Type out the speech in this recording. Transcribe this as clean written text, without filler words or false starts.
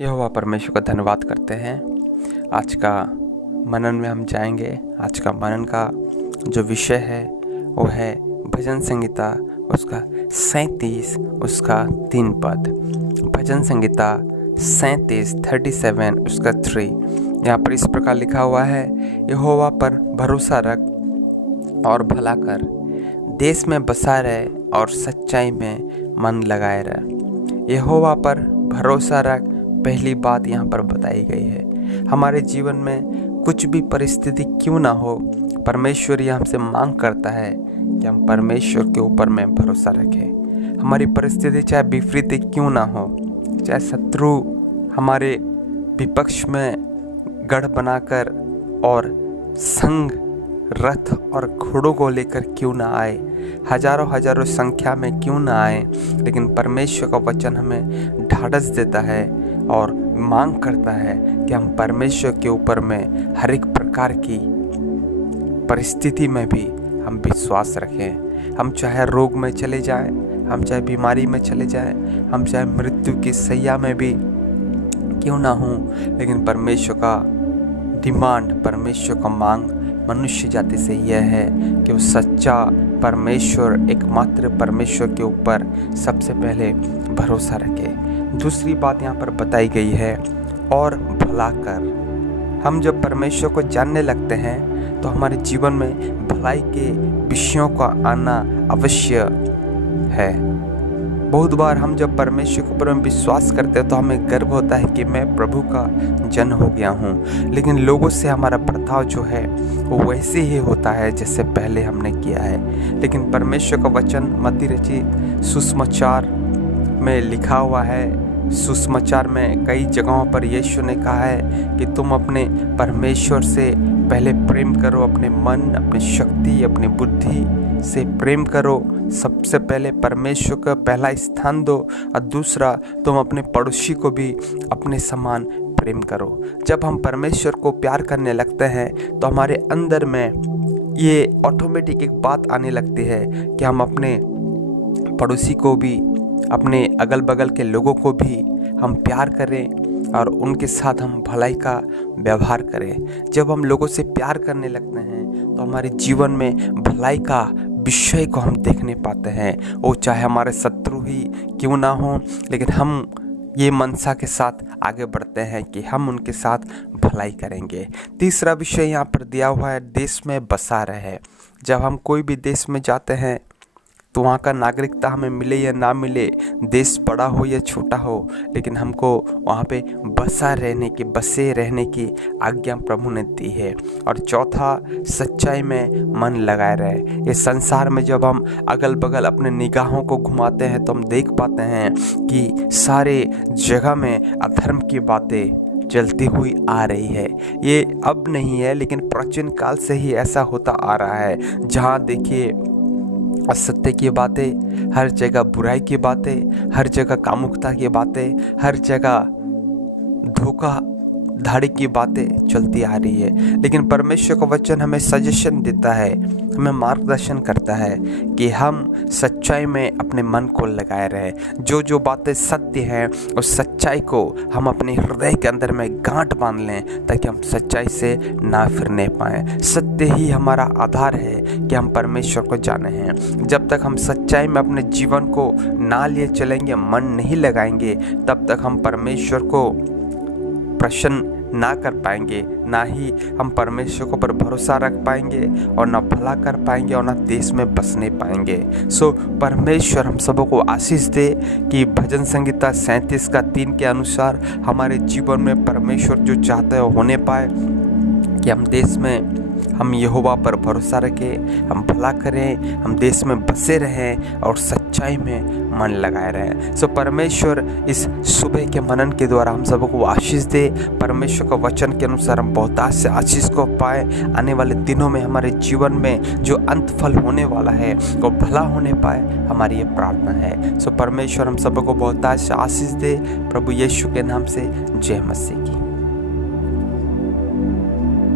यहोवा परमेश्वर का धन्यवाद करते हैं। आज का मनन में हम जाएंगे। आज का मनन का जो विषय है वो है भजन संहिता उसका 37 उसका 3 पद। भजन संहिता 37 उसका 3। यहाँ पर इस प्रकार लिखा हुआ है, यहोवा पर भरोसा रख और भला कर, देश में बसा रहे और सच्चाई में मन लगाए रह। यहोवा पर भरोसा रख, पहली बात यहाँ पर बताई गई है। हमारे जीवन में कुछ भी परिस्थिति क्यों ना हो, परमेश्वर ये हमसे मांग करता है कि हम परमेश्वर के ऊपर में भरोसा रखें। हमारी परिस्थिति चाहे विपरीत क्यों ना हो, चाहे शत्रु हमारे विपक्ष में गढ़ बनाकर और संग रथ और घोड़ों को लेकर क्यों ना आए, हजारों संख्या में क्यों ना आए, लेकिन परमेश्वर का वचन हमें ढाढ़स देता है और मांग करता है कि हम परमेश्वर के ऊपर में हर एक प्रकार की परिस्थिति में भी हम विश्वास रखें। हम चाहे रोग में चले जाएं, हम चाहे बीमारी में चले जाएं, हम चाहे मृत्यु की सैया में भी क्यों ना हो, लेकिन परमेश्वर का डिमांड, परमेश्वर का मांग मनुष्य जाति से यह है कि वो सच्चा परमेश्वर, एकमात्र परमेश्वर के ऊपर सबसे पहले भरोसा रखे। दूसरी बात यहाँ पर बताई गई है, और भला कर। हम जब परमेश्वर को जानने लगते हैं तो हमारे जीवन में भलाई के विषयों का आना अवश्य है। बहुत बार हम जब परमेश्वर के ऊपर में विश्वास करते हैं तो हमें गर्व होता है कि मैं प्रभु का जन हो गया हूँ, लेकिन लोगों से हमारा बर्ताव जो है वो वैसे ही होता है जैसे पहले हमने किया है। लेकिन परमेश्वर का वचन मत्ती रचित सुसमाचार में लिखा हुआ है। सुसमाचार में कई जगहों पर यीशु ने कहा है कि तुम अपने परमेश्वर से पहले प्रेम करो, अपने मन, अपनी शक्ति, अपनी बुद्धि से प्रेम करो। सबसे पहले परमेश्वर का पहला स्थान दो, और दूसरा तुम अपने पड़ोसी को भी अपने समान प्रेम करो। जब हम परमेश्वर को प्यार करने लगते हैं तो हमारे अंदर में ये ऑटोमेटिक एक बात आने लगती है कि हम अपने पड़ोसी को भी, अपने अगल बगल के लोगों को भी हम प्यार करें और उनके साथ हम भलाई का व्यवहार करें। जब हम लोगों से प्यार करने लगते हैं तो हमारे जीवन में भलाई का विषय को हम देखने पाते हैं। वो चाहे हमारे शत्रु ही क्यों ना हो, लेकिन हम ये मनसा के साथ आगे बढ़ते हैं कि हम उनके साथ भलाई करेंगे। तीसरा विषय यहाँ पर दिया हुआ है, देश में बसा रहे। जब हम कोई भी देश में जाते हैं तो वहाँ का नागरिकता हमें मिले या ना मिले, देश बड़ा हो या छोटा हो, लेकिन हमको वहाँ पे बसे रहने की आज्ञा प्रभु ने दी है। और चौथा, सच्चाई में मन लगाए रहे। ये संसार में जब हम अगल बगल अपने निगाहों को घुमाते हैं तो हम देख पाते हैं कि सारे जगह में अधर्म की बातें चलती हुई आ रही है। ये अब नहीं है, लेकिन प्राचीन काल से ही ऐसा होता आ रहा है। जहाँ देखिए असत्य की बातें, हर जगह बुराई की बातें, हर जगह कामुकता की बातें, हर जगह धोखाधड़ी की बातें चलती आ रही है। लेकिन परमेश्वर का वचन हमें सजेशन देता है, हमें मार्गदर्शन करता है कि हम सच्चाई में अपने मन को लगाए रहें। जो बातें सत्य हैं उस सच्चाई को हम अपने हृदय के अंदर में गांठ बांध लें, ताकि हम सच्चाई से ना फिरने पाएँ। सत्य ही हमारा आधार है कि हम परमेश्वर को जाने हैं। जब तक हम सच्चाई में अपने जीवन को ना लिए चलेंगे, मन नहीं लगाएंगे, तब तक हम परमेश्वर को प्रसन्न ना कर पाएंगे, ना ही हम परमेश्वर के ऊपर भरोसा रख पाएंगे, और ना भला कर पाएंगे, और ना देश में बसने पाएंगे। परमेश्वर हम सबों को आशीष दे कि भजन संहिता 37 का 3 के अनुसार हमारे जीवन में परमेश्वर जो चाहते हैं होने पाए, कि हम देश में हम यहोवा पर भरोसा रखें, हम भला करें, हम देश में बसे रहें और सच्चाई में मन लगाए रहें। परमेश्वर इस सुबह के मनन के द्वारा हम सबको आशीष दे। परमेश्वर का वचन के अनुसार हम बहुतायत से आशीष को पाए। आने वाले दिनों में हमारे जीवन में जो अंत फल होने वाला है वो भला होने पाए, हमारी ये प्रार्थना है। परमेश्वर हम सबको बहुतायत से आशीष दे। प्रभु यीशु के नाम से जय मसीह की।